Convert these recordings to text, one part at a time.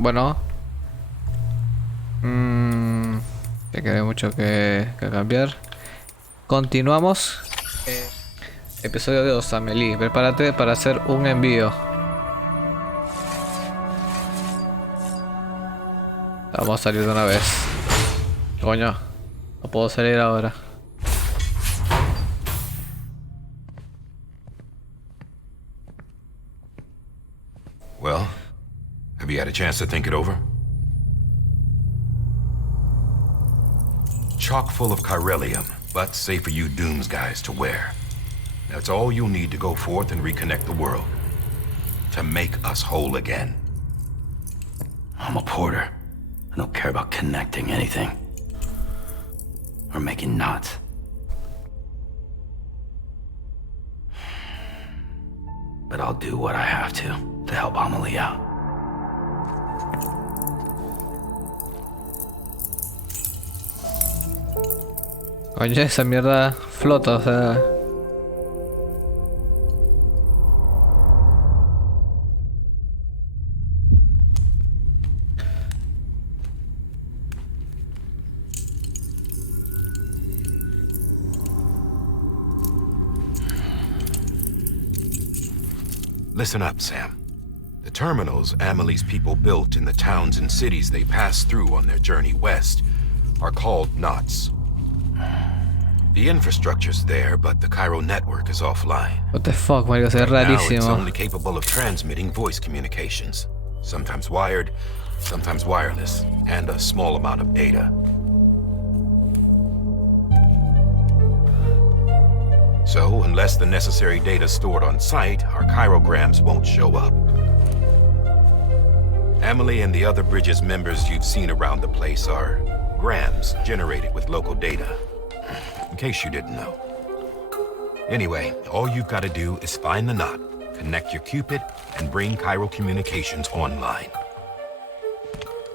Bueno, ya que hay mucho que cambiar. Continuamos. Episodio 2, Amelie. Prepárate para hacer un envío. Vamos a salir de una vez. Coño, no puedo salir ahora. Well, have you had a chance to think it over? Chock full of chiralium, but safe for you Dooms guys to wear. That's all you'll need to go forth and reconnect the world. To make us whole again. I'm a porter. I don't care about connecting anything. Or making knots. But I'll do what I have to help Amelie out. Coño, esa mierda flota, o sea. Listen up, Sam. The terminals Amelie's people built in the towns and cities they passed through on their journey west are called knots. The infrastructure's there, but the Cairo network is offline. What the fuck, Mario, es Now it's rarísimo. only capable of transmitting voice communications. Sometimes wired, sometimes wireless, and a small amount of data. So, unless the necessary data stored on site, our chirograms won't show up. Amelie and the other Bridges members you've seen around the place are grams generated with local data. In case you didn't know. Anyway, all you've got to do is find the knot, connect your Cupid, and bring Cairo communications online.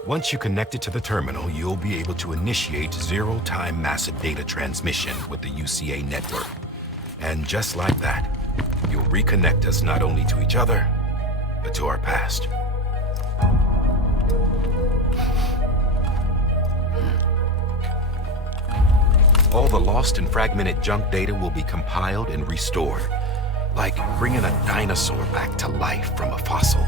Once you connect it to the terminal, you'll be able to initiate zero-time massive data transmission with the UCA network. And just like that, you'll reconnect us not only to each other, but to our past. All the lost and fragmented junk data will be compiled and restored, like bringing a dinosaur back to life from a fossil.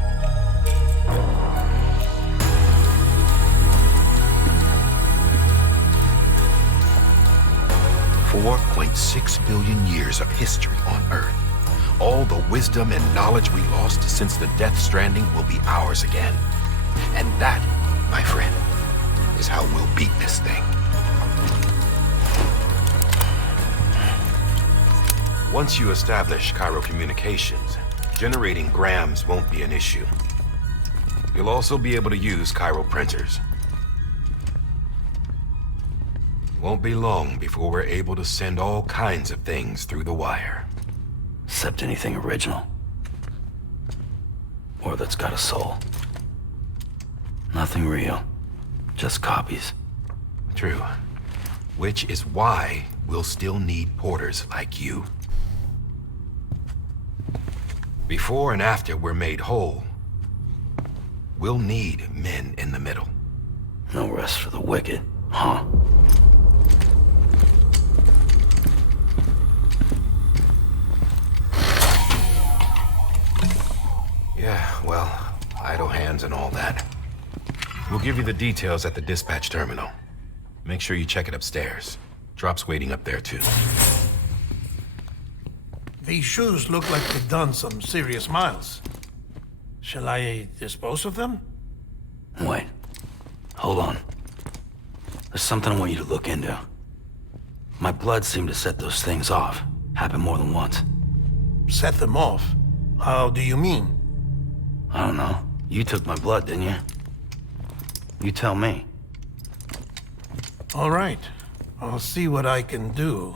$4.6 billion years of history on Earth. All the wisdom and knowledge we lost since the Death Stranding will be ours again. And that, my friend, is how we'll beat this thing. Once you establish Cairo communications, generating grams won't be an issue. You'll also be able to use Cairo printers. Won't be long before we're able to send all kinds of things through the wire. Except anything original. Or that's got a soul. Nothing real. Just copies. True. Which is why we'll still need porters like you. Before and after we're made whole, we'll need men in the middle. No rest for the wicked, huh? Yeah, well, idle hands and all that. We'll give you the details at the dispatch terminal. Make sure you check it upstairs. Drop's waiting up there too. These shoes look like they've done some serious miles. Shall I dispose of them? Wait. Hold on. There's something I want you to look into. My blood seemed to set those things off. Happened more than once. Set them off? How do you mean? I don't know. You took my blood, didn't you? You tell me. All right. I'll see what I can do.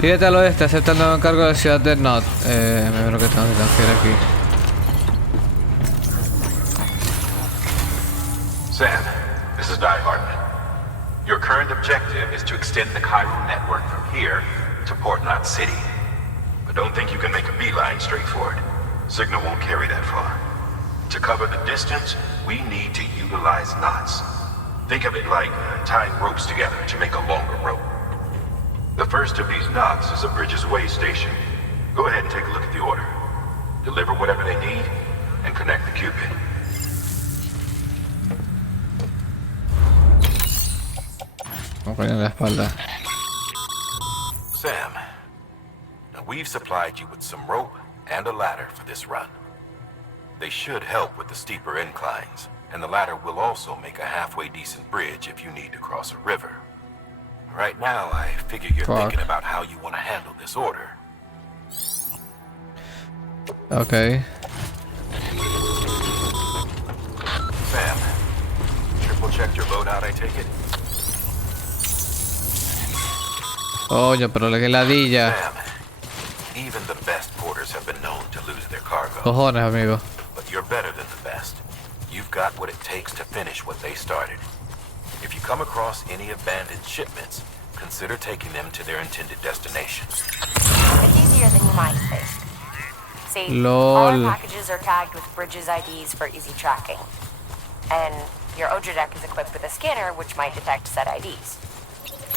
Fíjate al oeste, acepta el nuevo encargo de la ciudad de Not. Me veo lo que tengo que ir aquí. Sam, this is Die Hardman. Your current objective is to extend the chiral network from here to Port Knot City. But don't think you can make a beeline straight for it. Signal won't carry that far. To cover the distance, we need to utilize knots. Think of it like tying ropes together to make a longer rope. The first of these knots is a Bridges Way station. Go ahead and take a look at the order. Deliver whatever they need, and connect the Cupid. Me ponen en la espalda. Sam, now we've supplied you with some rope and a ladder for this run. They should help with the steeper inclines, and the ladder will also make a halfway decent bridge if you need to cross a river. Right now, I figure you're thinking about how you want to handle this order. Okay. Sam, triple checked your loadout, I take it? Oye, pero la que ladilla. Sam, even the best porters have been known to lose their cargo. Cojones, amigo. But you're better than the best. You've got what it takes to finish what they started. If you come across any abandoned shipments, consider taking them to their intended destination. It's easier than you might think. See, Lol. all our packages are tagged with Bridges IDs for easy tracking. And your Oja deck is equipped with a scanner which might detect said IDs.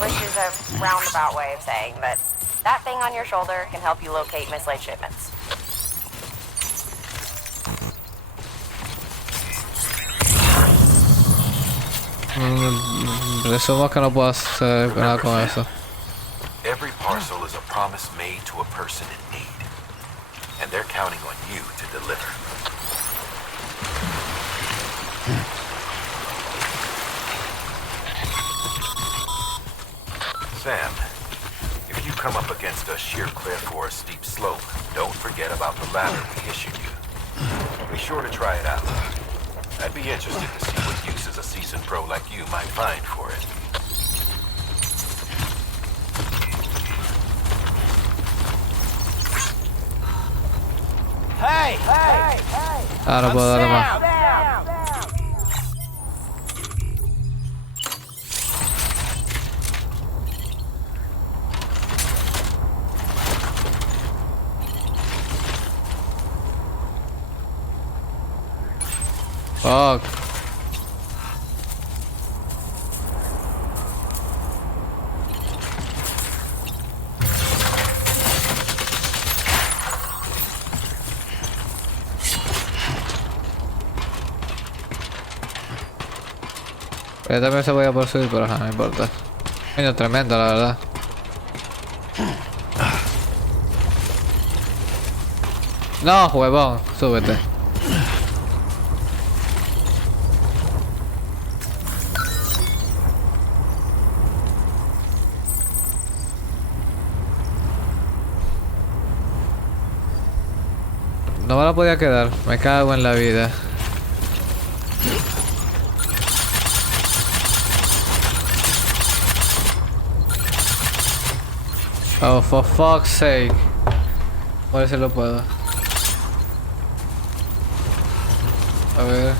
Which is a roundabout way of saying that that thing on your shoulder can help you locate mislaid shipments. Resumo que no puedo hacer nada con eso. Every parcel is a promise made to a person in need. And they're counting on you to deliver. Sam, if you come up against a sheer cliff or a steep slope, don't forget about the ladder we issued you. Be sure to try it out. I'd be interested to see what uses a seasoned pro like you might find for it. Hey! Ahora puedo dar más. Fuck. Yo también se voy a poder subir, pero ajá, no importa. Coño, tremendo, la verdad. No, huevón, súbete. No me la podía quedar, me cago en la vida. Oh, for fuck's sake. A ver si lo puedo. A ver.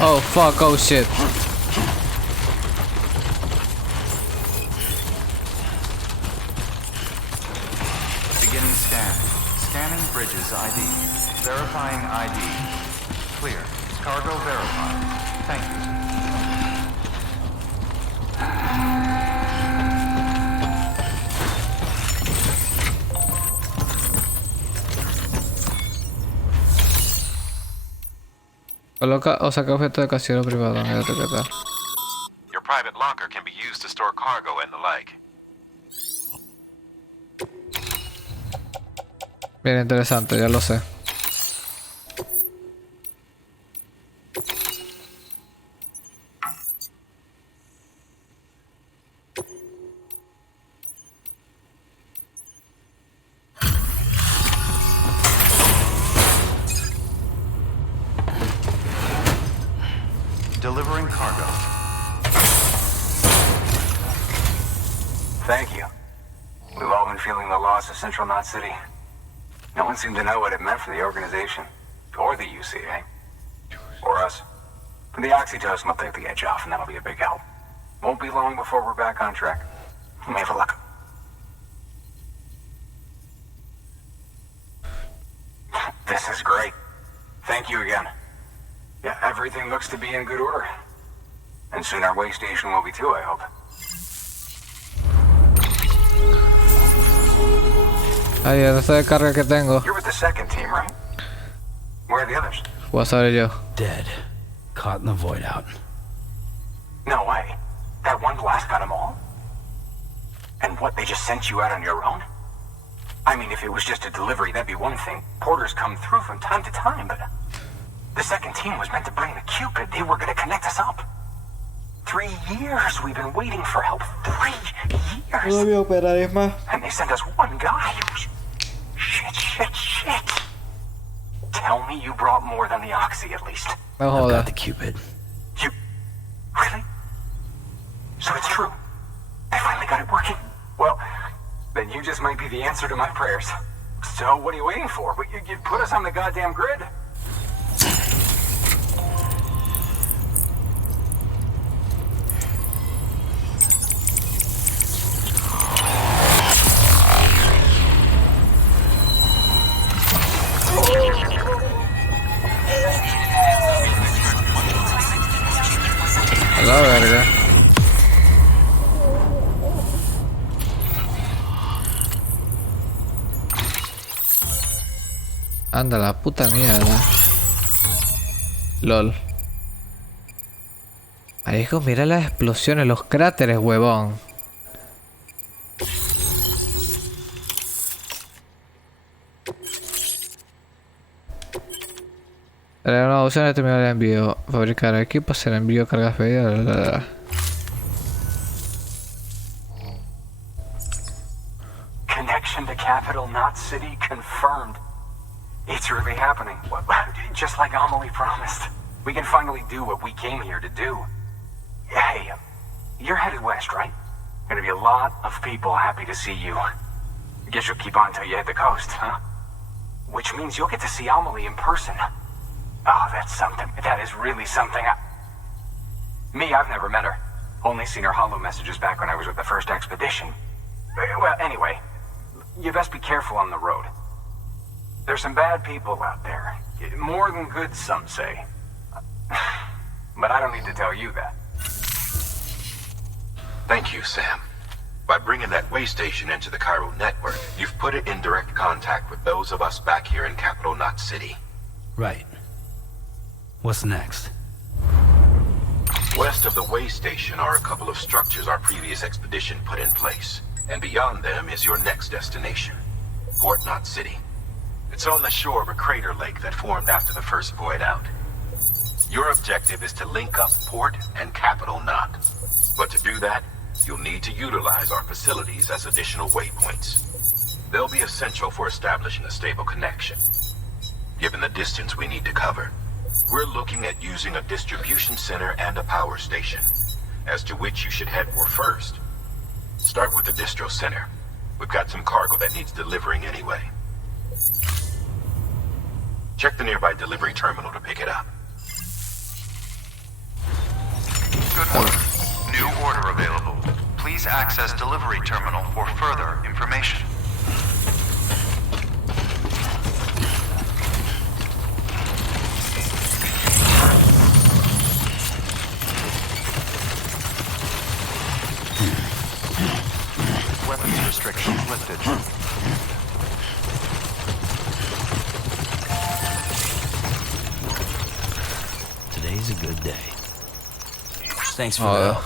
Oh fuck, oh shit. Beginning scan. Scanning Bridges ID. Verifying ID. Clear. Cargo verified. Thank you. Coloca o saca objeto de casillero privado. Mírate qué tal. Your private locker can be used to store cargo and the like. Bien interesante, ya lo sé. Delivering cargo. Thank you. We've all been feeling the loss of Central Knot City. No one seemed to know what it meant for the organization. Or the UCA. Or us. But the oxytocin will take the edge off, and that'll be a big help. Won't be long before we're back on track. You may have a look. This is great. Thank you again. Yeah, everything looks to be in good order. And soon our way station will be too, I hope. Ahí, el resto de carga que tengo. You're with the second team, right? Where are the others? Voy a saber yo. Dead. Caught in the void out. No way. That one blast got them all? And what, they just sent you out on your own? I mean, if it was just a delivery, that'd be one thing. Porters come through from time to time, but... The second team was meant to bring the Cupid. They were gonna connect us up. 3 years we've been waiting for help. 3 years. No voy a operar, es más. And they sent us one guy. Shit. Tell me you brought more than the Oxy, at least. No I've joda. got the Cupid. You... Really? So it's true. They finally got it working. Well, then you just might be the answer to my prayers. So what are you waiting for? You put us on the goddamn grid. A la verga. Anda la puta mierda. LOL. Marico, mira las explosiones, los cráteres, huevón. La nueva opción de terminar el envío. Fabricar equipos, el envío, cargas pedidas. Connection to Capital Knot City confirmed. It's really happening. Just like Amelie promised. We can finally do what we came here to do. Hey, you're headed west, right? Gonna be a lot of people happy to see you. Guess you'll keep on till you hit the coast, huh? Which means you'll get to see Amelie in person. Oh, that's something. That is really something. Me, I've never met her. Only seen her holo messages back when I was with the first expedition. Well, anyway, you best be careful on the road. There's some bad people out there. More than good, some say. But I don't need to tell you that. Thank you, Sam. By bringing that way station into the Cairo network, you've put it in direct contact with those of us back here in Capital Knot City. Right. What's next? West of the way station are a couple of structures our previous expedition put in place. And beyond them is your next destination, Port Knot City. It's on the shore of a crater lake that formed after the first void out. Your objective is to link up Port and Capital Knot. But to do that, you'll need to utilize our facilities as additional waypoints. They'll be essential for establishing a stable connection. Given the distance we need to cover, we're looking at using a distribution center and a power station, as to which you should head for first. Start with the distro center. We've got some cargo that needs delivering anyway. Check the nearby delivery terminal to pick it up. Good work. New order available. Please access delivery terminal for further information. Weapons restrictions lifted. Today's a good day. Thanks for Joder. that.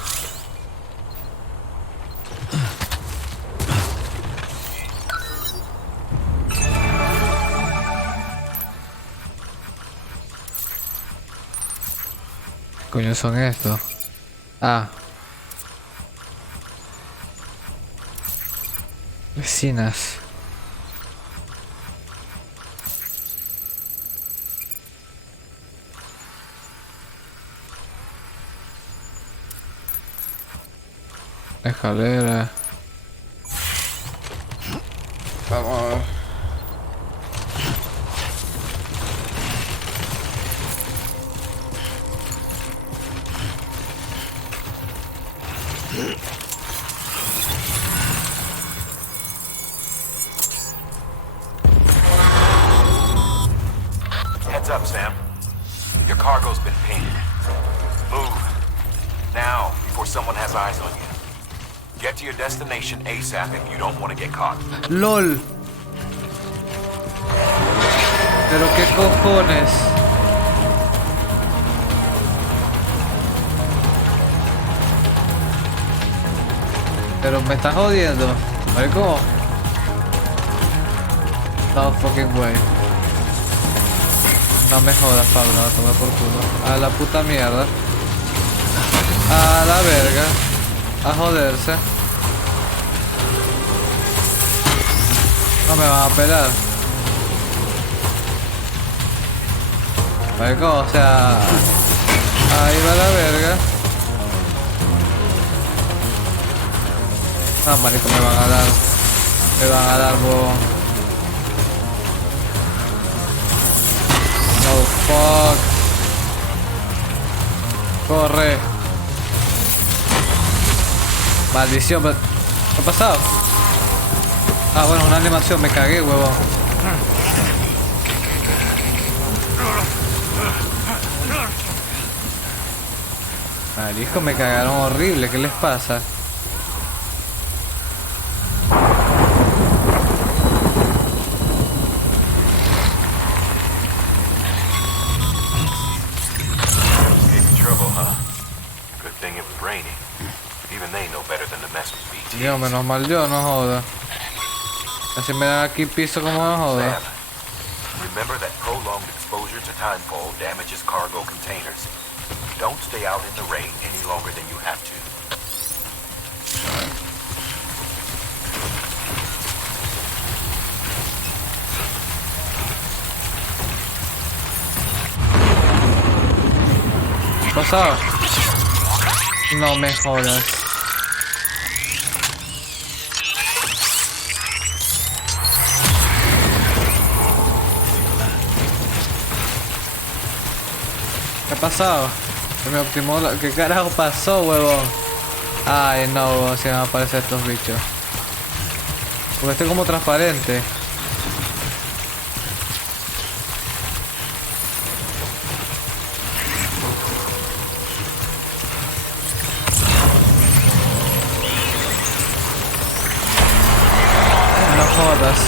¿Qué coño son estos? Ah. Vecinas. Escalera. Vamos a ver. Heads up, Sam. Your cargo's been pinged. Move. Now, before someone has eyes on you. Get to your destination ASAP if you don't want to get caught. LOL. Pero qué cojones. Pero me estás jodiendo. A ver cómo. No fucking way. No me jodas, Pablo, a tomar por culo. A la puta mierda. A la verga. A joderse. No me van a pelar. Vale, o sea... Ahí va la verga. Ah, marico, me van a dar. Me van a dar, bo. No fuck. Corre. Maldición, pero... ¿qué ha pasado? Ah, bueno, una animación, me cagué, huevón. Marico, me cagaron horrible, ¿qué les pasa? Dios, menos mal yo, no joda. Así me dan aquí piso como no joda. Sam, remember that prolonged exposure to timefall damages cargo containers. Don't stay out in the rain any longer than you have to. ¿Qué pasó? No me jodas. ¿Qué ha pasado? Se me optimó la... ¿Qué carajo pasó, huevón? Ay, no, huevón, si me van a aparecer estos bichos. Porque estoy como transparente. No jodas.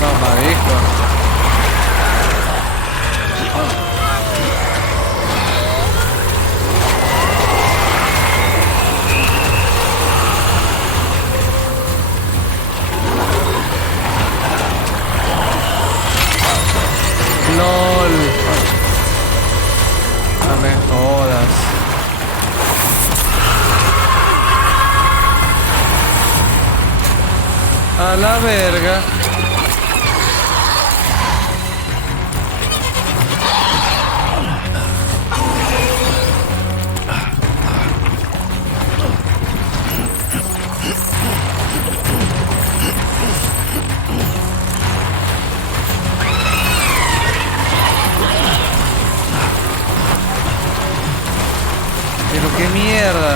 No, marico. LOL. No me jodas. A la verga. Pero qué mierda.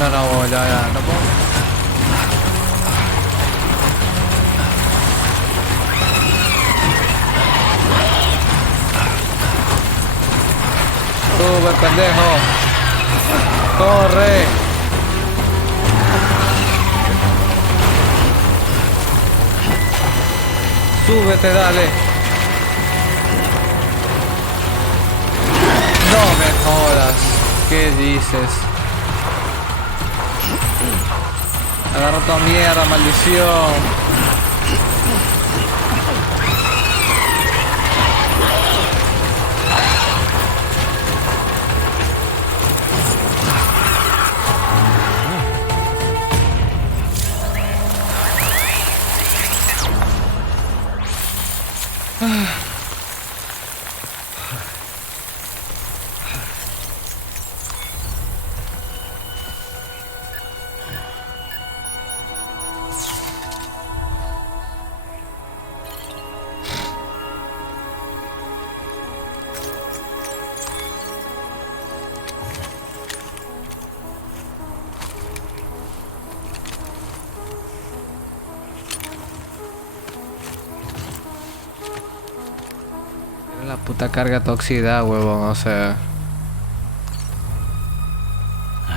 No, ya, no puedo. Sube, pendejo. ¡Corre! Súbete, dale. No me jodas. ¿Qué dices? Agarra tu mierda, maldición. La puta carga tóxica, huevón, o sea.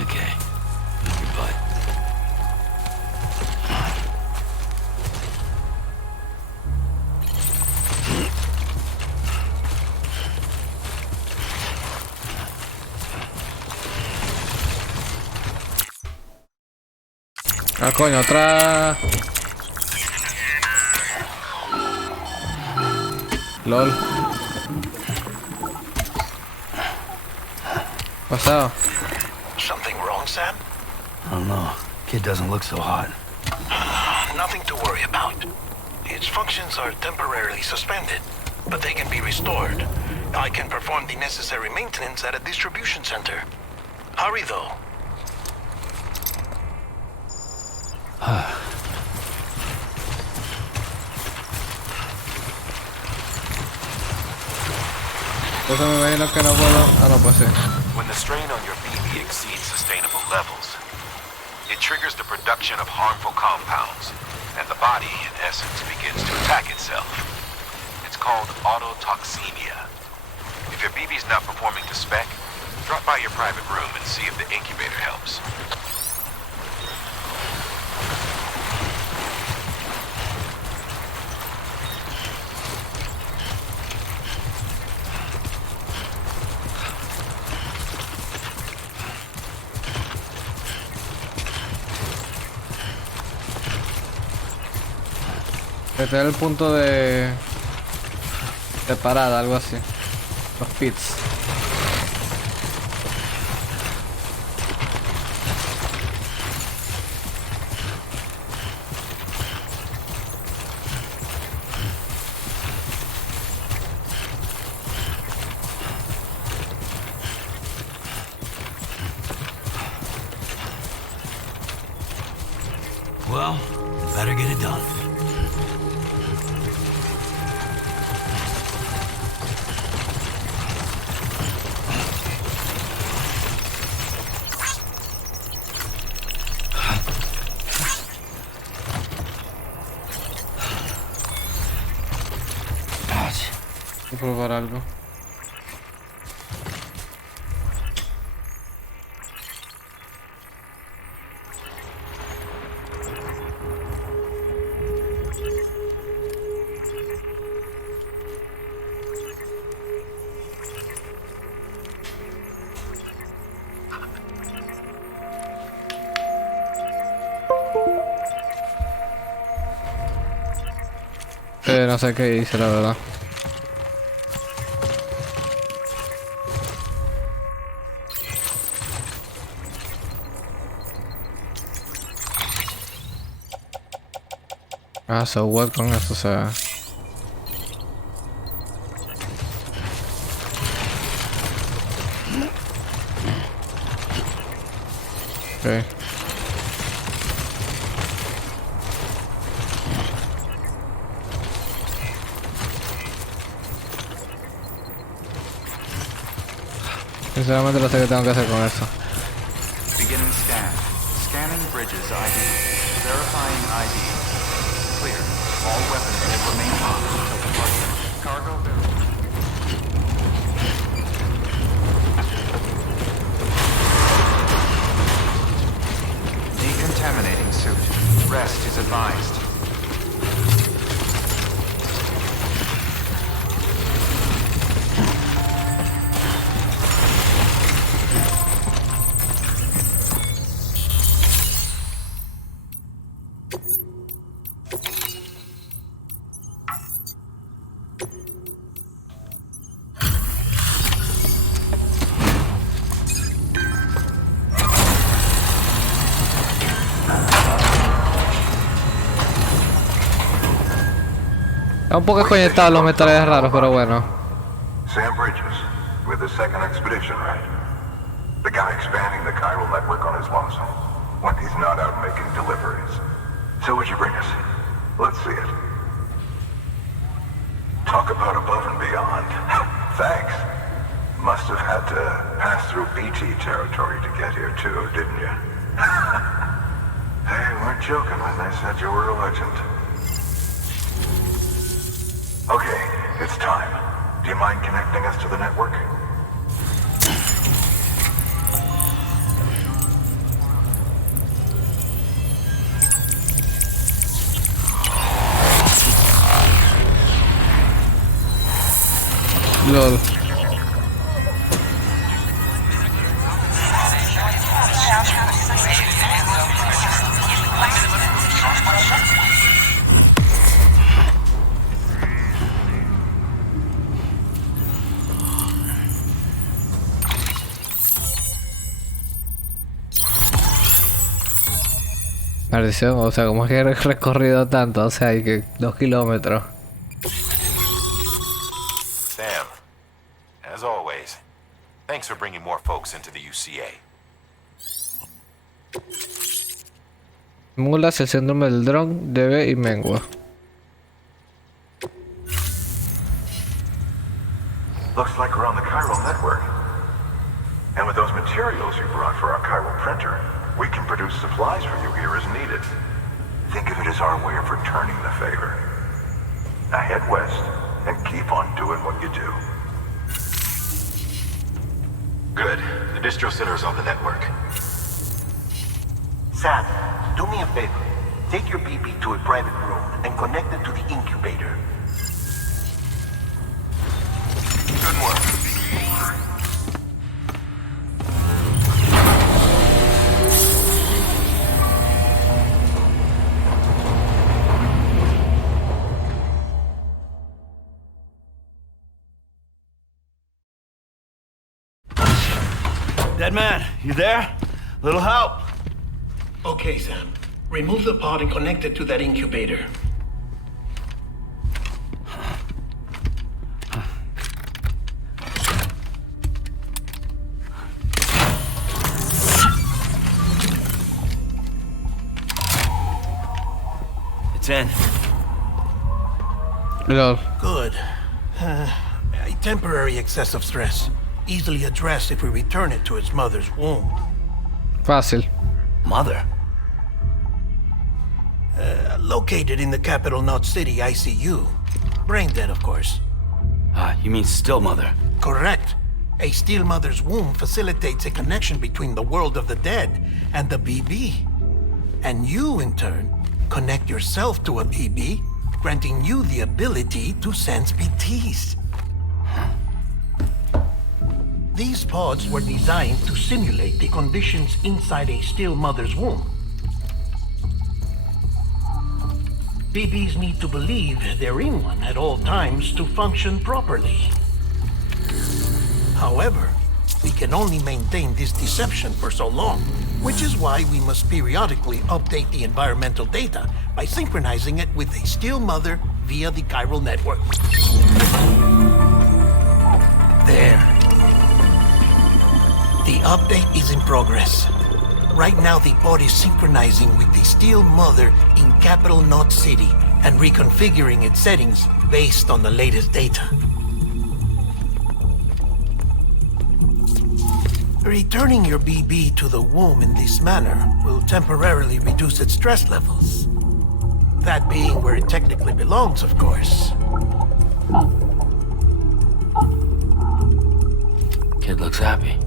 Okay. Move your butt. Ah, coño, otra. LOL. Pasado. Something wrong, Sam? I don't know. Kid doesn't look so hot. Nothing to worry about. Its functions are temporarily suspended, but they can be restored. I can perform the necessary maintenance at a distribution center. Hurry, though. Entonces me imagino que no puedo. Ah, no, pues sí. When the strain on your BB exceeds sustainable levels, it triggers the production of harmful compounds, and the body, in essence, begins to attack itself. It's called autotoxemia. If your BB's not performing to spec, drop by your private room and see if the incubator helps. Este es el punto de parada, algo así. Los pits. Well, better get it done. Voy a probar algo. No sé qué hice, la verdad. Ah, so what con esto, o sea. Okay. Sinceramente no sé qué tengo que hacer con eso. Beginning scan. Scanning bridges ID. Verifying ID. Clear. All weapons will remain on until departure. Cargo verified. un poco desconectado los metales raros, pero bueno. Sam Bridges, with the second expedition, right? The guy expanding the chiral network on his lonesome, when he's not out making deliveries. So what'd you bring us? Let's see it. Talk about above and beyond. Thanks. Must have had to pass through BT territory to get here too, didn't you? They weren't joking when they said you were a legend. Okay, it's time. Do you mind connecting us to the network? LOL. Maldición, o sea, como es que he recorrido tanto, o sea, hay que 2 kilómetros. Sam, as always, thanks for bringing more folks into the UCA. Mulas el síndrome del dron, debe y mengua. Looks like we're on the chiral network. And with those materials you brought for our chiral printer, we can produce supplies for you here as needed. Think of it as our way of returning the favor. Now head west and keep on doing what you do. Good. The distro center is on the network. Sam, do me a favor. Take your BB to a private room and connect it to the incubator. Good work. Dead man, you there? Little help? Okay, Sam. Remove the pod and connect it to that incubator. It's in. LOL. Good. A temporary excessive stress. Easily addressed if we return it to its mother's womb. Fácil. Mother? Located in the capital Knot City ICU. Brain dead, of course. You mean still mother? Correct. A steel mother's womb facilitates a connection between the world of the dead and the BB. And you, in turn, connect yourself to a BB, granting you the ability to sense BTs. These pods were designed to simulate the conditions inside a still mother's womb. BBs need to believe they're in one at all times to function properly. However, we can only maintain this deception for so long, which is why we must periodically update the environmental data by synchronizing it with a still mother via the chiral network. There. The update is in progress. Right now, the pod is synchronizing with the steel mother in capital Knot City and reconfiguring its settings based on the latest data. Returning your BB to the womb in this manner will temporarily reduce its stress levels. That being where it technically belongs, of course. Kid looks happy.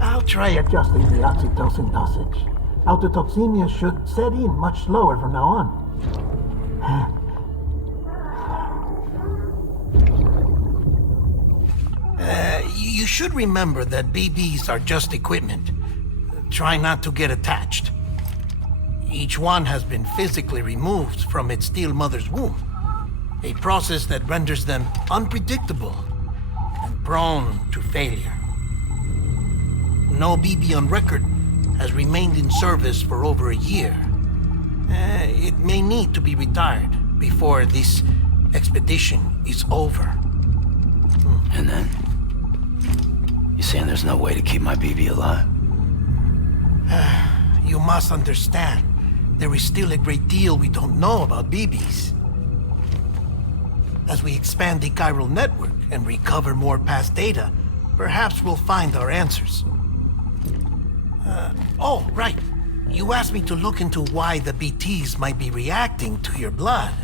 I'll try adjusting the oxytocin dosage. Autotoxemia should set in much slower from now on. You should remember that BBs are just equipment. Try not to get attached. Each one has been physically removed from its steel mother's womb. A process that renders them unpredictable and prone to failure. No BB on record has remained in service for over a year. It may need to be retired before this expedition is over. And then? You saying there's no way to keep my BB alive? You must understand, there is still a great deal we don't know about BBs. As we expand the chiral network and recover more past data, perhaps we'll find our answers. Oh, right. You asked me to look into why the BTs might be reacting to your blood.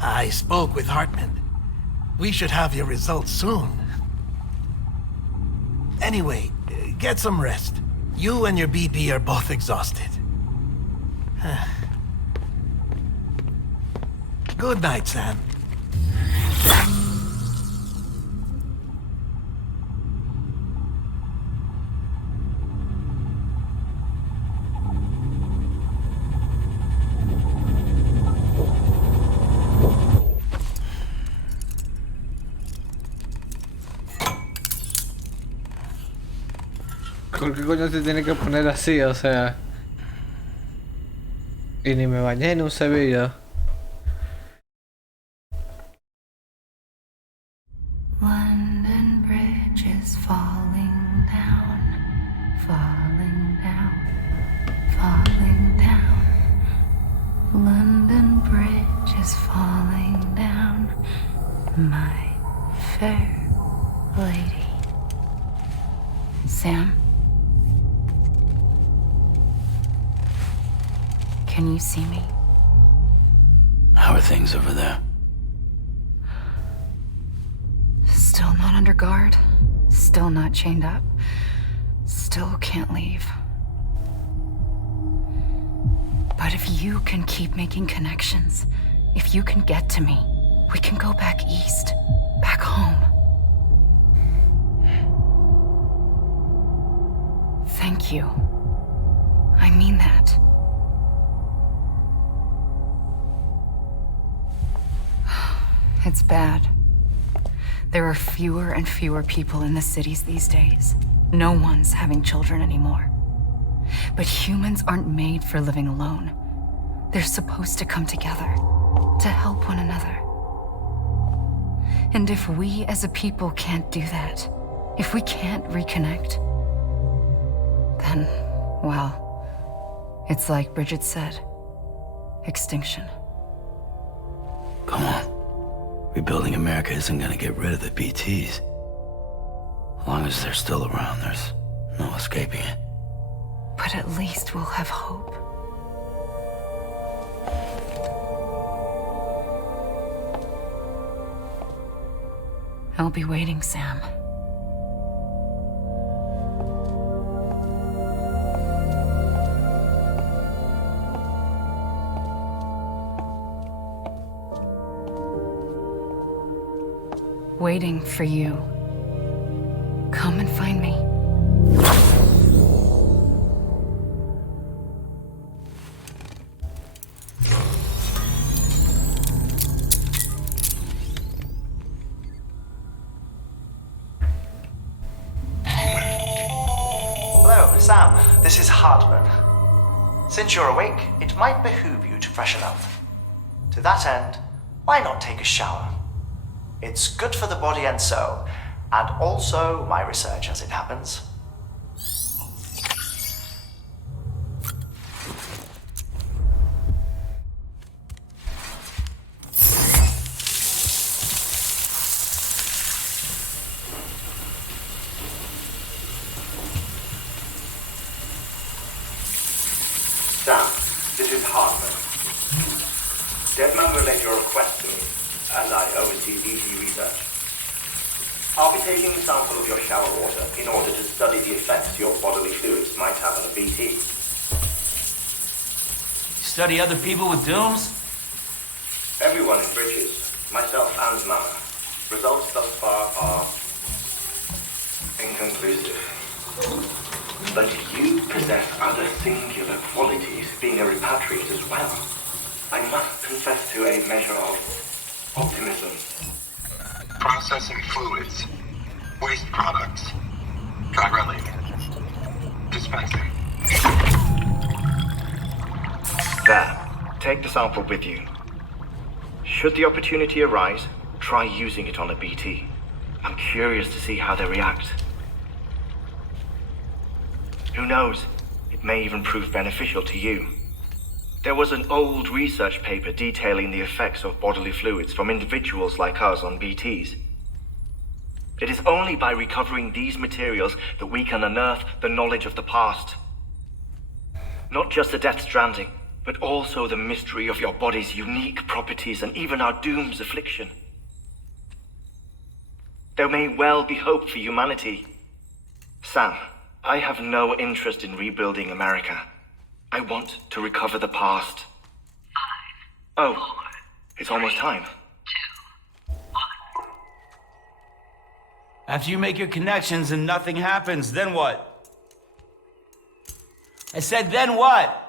I spoke with Hartman. We should have your results soon. Anyway, get some rest. You and your BB are both exhausted. Good night, Sam. ¿Por qué coño se tiene que poner así? O sea... Y ni me bañé en un cebillo. London Bridge is falling down, falling down, falling down. London Bridge is falling down, my fair lady. Sam? Can you see me? How are things over there? Still not under guard. Still not chained up. Still can't leave. But if you can keep making connections, if you can get to me, we can go back east. Back home. Thank you. I mean that. It's bad. There are fewer and fewer people in the cities these days. No one's having children anymore. But humans aren't made for living alone. They're supposed to come together, to help one another. And if we as a people can't do that, if we can't reconnect, then, well, it's like Bridget said, extinction. Come on. Rebuilding America isn't gonna get rid of the BTs. As long as they're still around, there's no escaping it. But at least we'll have hope. I'll be waiting, Sam. Waiting for you. Come and find me. Hello, Sam. This is Hartman. Since you're awake, it might behoove you to freshen up. To that end, why not take a shower? It's good for the body and soul, and also my research as it happens. Sam, this is Hartman. Deadman relayed your request to me, as I oversee BT research. I'll be taking a sample of your shower water in order to study the effects your bodily fluids might have on a BT. Study other people with dooms? Everyone in Bridges, myself and Mama. Results thus far are inconclusive. But you possess other singular qualities, being a repatriate as well. I must confess to a measure of optimism. Processing fluids. Waste products. Drilling. Dispensing. There. Take the sample with you. Should the opportunity arise, try using it on a BT. I'm curious to see how they react. Who knows? It may even prove beneficial to you. There was an old research paper detailing the effects of bodily fluids from individuals like us on BTs. It is only by recovering these materials that we can unearth the knowledge of the past. Not just the Death Stranding, but also the mystery of your body's unique properties and even our doom's affliction. There may well be hope for humanity. Sam, I have no interest in rebuilding America. I want to recover the past. 5, 4, oh, it's almost time. 2, 1. After you make your connections and nothing happens, then what? I said, then what?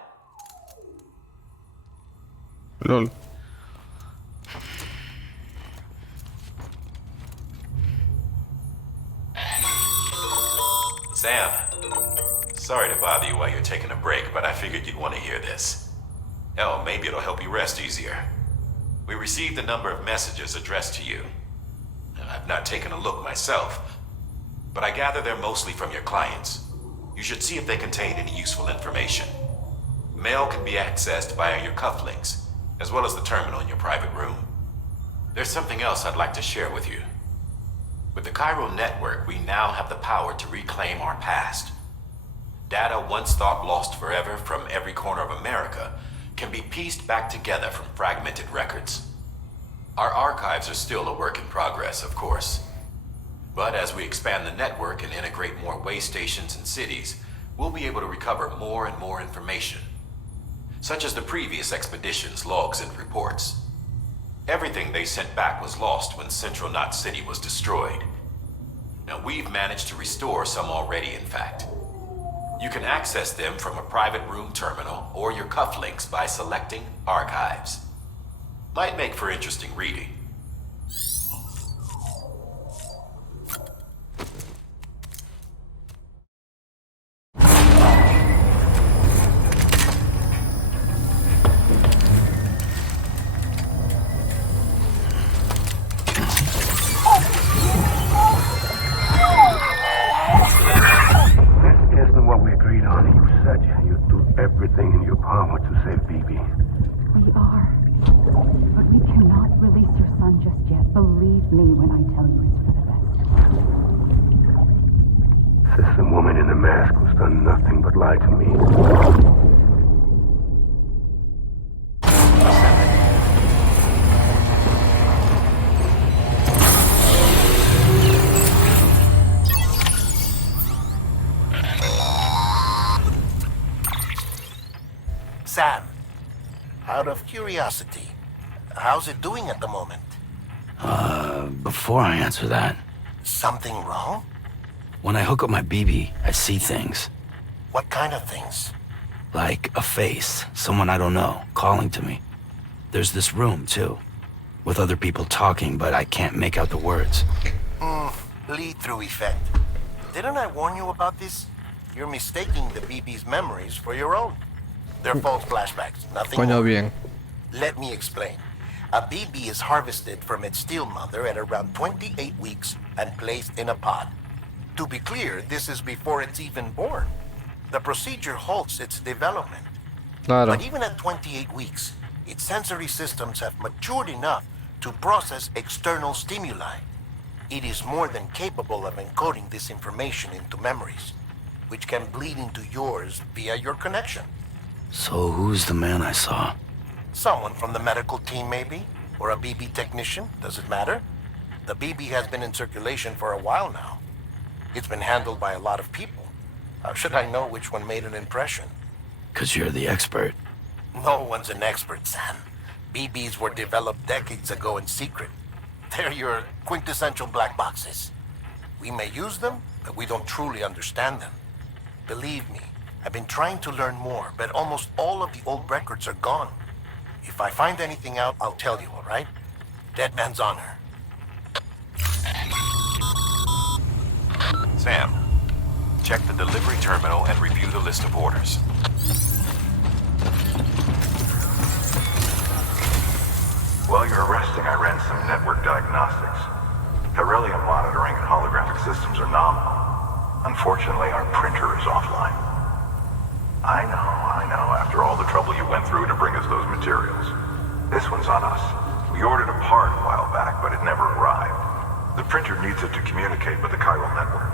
Lol. Sam, sorry to bother you while you're taking a break, but I figured you'd want to hear this. Hell, maybe it'll help you rest easier. We received a number of messages addressed to you. I've not taken a look myself, but I gather they're mostly from your clients. You should see if they contain any useful information. Mail can be accessed via your cufflinks, as well as the terminal in your private room. There's something else I'd like to share with you. With the chiral network, we now have the power to reclaim our past. Data once thought lost forever from every corner of America can be pieced back together from fragmented records. Our archives are still a work in progress, of course. But as we expand the network and integrate more way stations and cities, we'll be able to recover more and more information, such as the previous expedition's logs and reports. Everything they sent back was lost when Central Knot City was destroyed. Now we've managed to restore some already, in fact. You can access them from a private room terminal or your cufflinks by selecting Archives. Might make for interesting reading. Everything in your power to save BB. We are. But we cannot release your son just yet. Believe me when I tell you it's for the best. System woman in the mask who's done nothing but lie to me. Sam, out of curiosity, how's it doing at the moment? Before I answer that, Something wrong? when I hook up my BB, I see things. What kind of things? Like a face, someone I don't know, calling to me. There's this room, too, with other people talking, but I can't make out the words. Lead-through effect. Didn't I warn you about this? You're mistaking the BB's memories for your own. They're false flashbacks, nothing Coño more. bien. Let me explain. A BB is harvested from its steel mother at around 28 weeks and placed in a pod. To be clear, this is before it's even born. The procedure halts its development. Claro. But even at 28 weeks, its sensory systems have matured enough to process external stimuli. It is more than capable of encoding this information into memories, which can bleed into yours via your connection. So who's the man I saw? Someone from the medical team, maybe? Or a BB technician? Does it matter? The BB has been in circulation for a while now. It's been handled by a lot of people. How should I know which one made an impression? 'Cause you're the expert. No one's an expert, Sam. BBs were developed decades ago in secret. They're your quintessential black boxes. We may use them, but we don't truly understand them. Believe me, I've been trying to learn more, but almost all of the old records are gone. If I find anything out, I'll tell you, all right? Dead man's honor. Sam, check the delivery terminal and review the list of orders. While you're resting network diagnostics. Beryllium monitoring and holographic systems are nominal. Unfortunately, our printer is offline. I know, after all the trouble you went through to bring us those materials. This one's on us. We ordered a part a while back, but it never arrived. The printer needs it to communicate with the chiral network.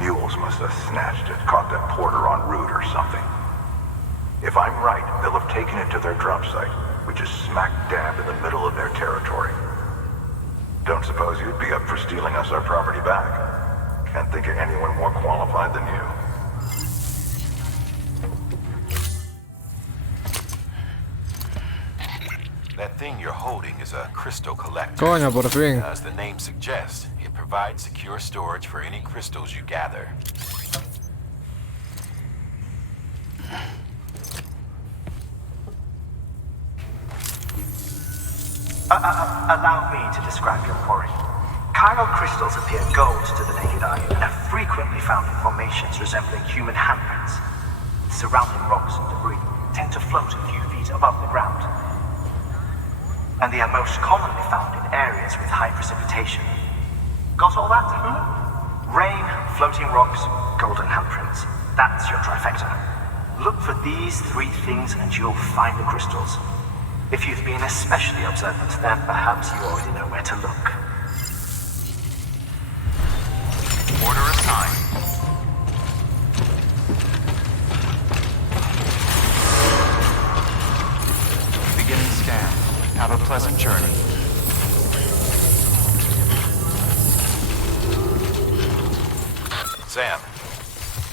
Mules must have snatched it, caught that porter en route or something. If I'm right, they'll have taken it to their drop site, which is smack dab in the middle of their territory. Don't suppose you'd be up for stealing us our property back? Can't think of anyone more qualified than you. That thing you're holding is a crystal collector. Coño, por fin. As the name suggests, it provides secure storage for any crystals you gather. Allow me to describe your quarry. Chiral crystals appear gold to the naked eye and are frequently found in formations resembling human handprints. Surrounding rocks and debris tend to float a few feet above the ground. And they are most commonly found in areas with high precipitation. Got all that? Rain, floating rocks, golden handprints. That's your trifecta. Look for these three things and you'll find the crystals. If you've been especially observant, then perhaps you already know where to look. Order assigned. Beginning scan. Have a pleasant journey. Sam,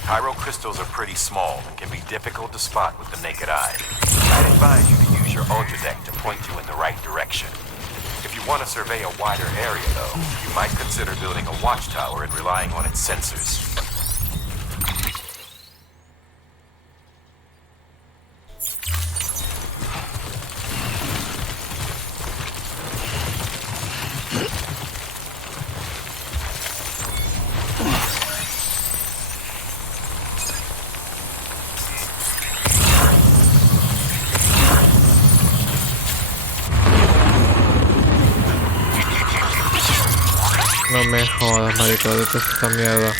chiral crystals are pretty small and can be difficult to spot with the naked eye. I'd advise you to use your ultra deck to point you in the right direction. If you want to survey a wider area, though, you might consider building a watchtower and relying on its sensors. No me jodas, marico, detesto esta mierda.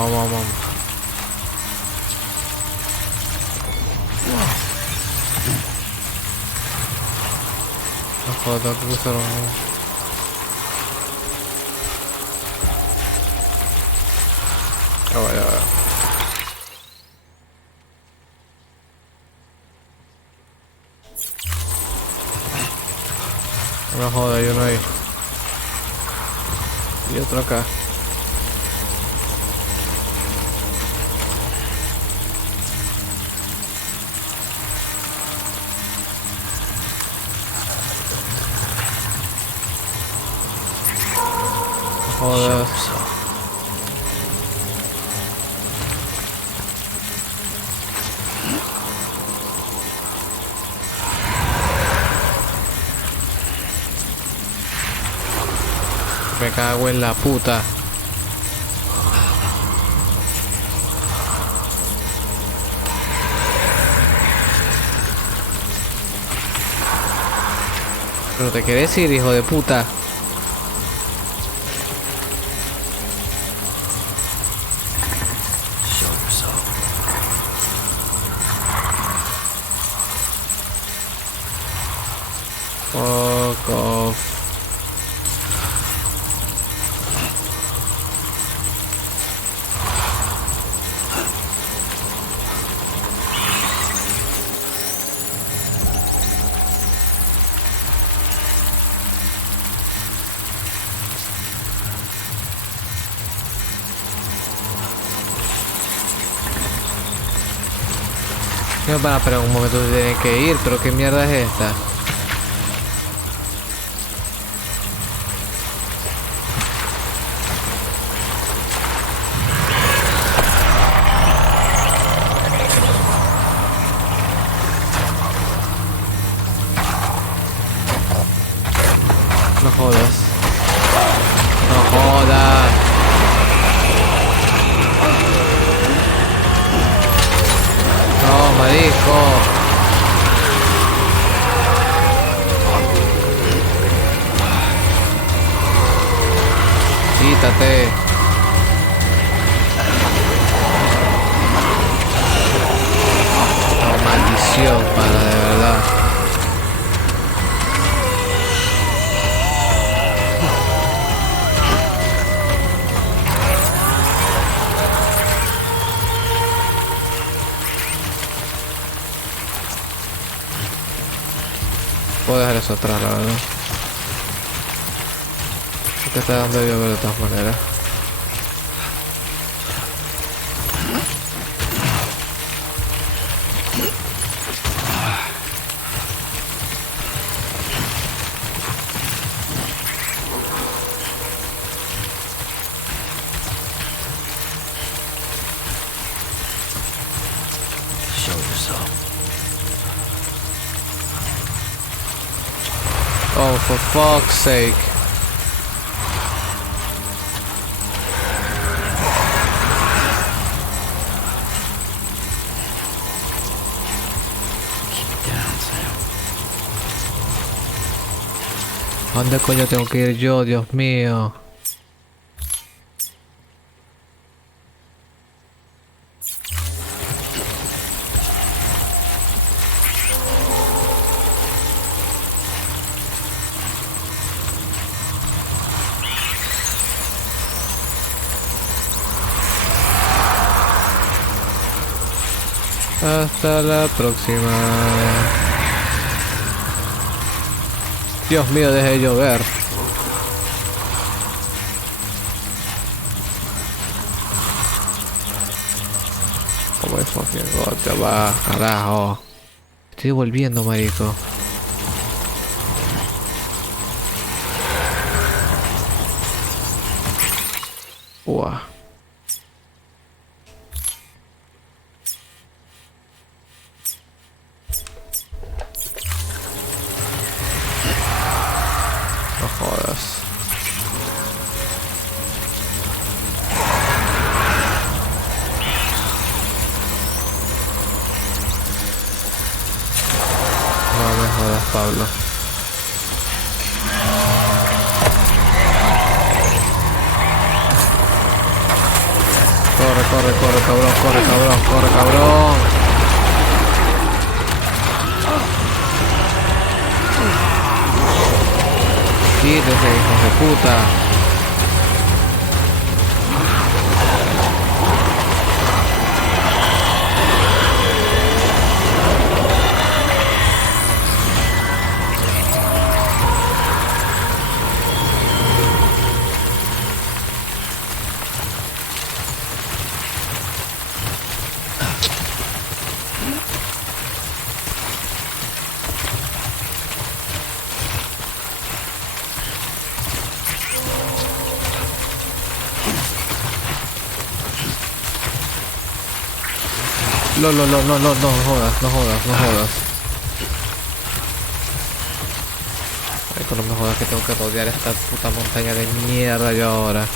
Vamos. No joder, tengo que cruzar Ya va. No joder, hay uno ahí. Y otro acá. Joder. Me cago en la puta. Pero te querés ir, hijo de puta. Fuck off. No van a esperar un momento, se tienen que ir, pero qué mierda es esta. No jodas. No jodas. No, marico. Quítate. No, maldición, para de verdad. Puedo dejar eso atrás, la verdad. Porque está dando yo de todas maneras. Show yourself. Oh, for fuck's sake. Keep it down, Sam. ¿Dónde coño tengo que ir yo, Dios mío? Hasta la próxima. Dios mío, deje de llover. Oh my fucking god, ya va, carajo. Estoy volviendo, marico. Uah. No jodas. No me jodas, Pablo. Corre, corre, corre, cabrón, corre, cabrón, corre, cabrón. Quítese, hijos de puta. No jodas, no jodas. Ay, no me jodas que tengo que rodear esta puta montaña de mierda yo ahora.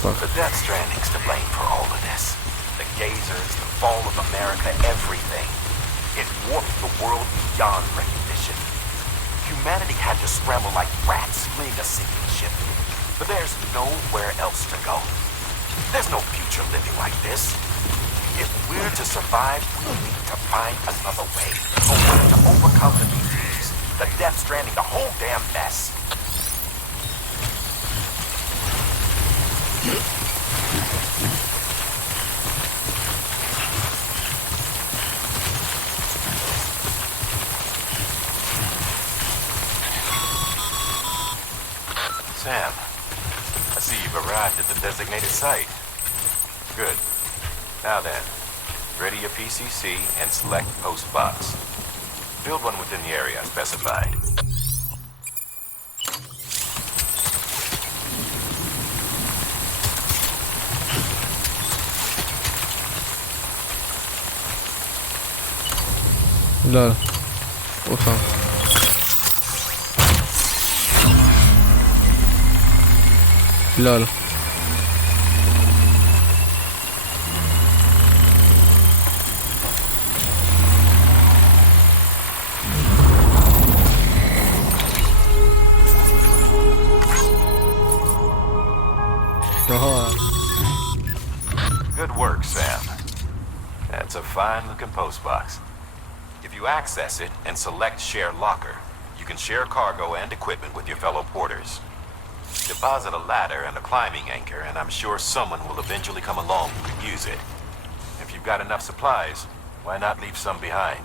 fuck? The Death Stranding's to blame for all of this. The gazers, the fall of America, everything. It warped the world beyond recognition. Humanity had to scramble like rats fleeing a sinking ship. But there's nowhere else to go. There's no future living like this. If we're to survive, we need to find another way. A way to overcome the BTs, the Death Stranding, the whole damn mess. Sam, I see you've arrived at the designated site. Good. Now then, ready your PCC and select post box. Build one within the area specified. LOL. Ufa. LOL. Good work, Sam. That's a fine-looking post box. If you access it and select Share Locker, you can share cargo and equipment with your fellow porters. Deposit a ladder and a climbing anchor, and I'm sure someone will eventually come along who can use it. If you've got enough supplies, why not leave some behind?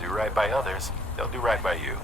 Do right by others, they'll do right by you.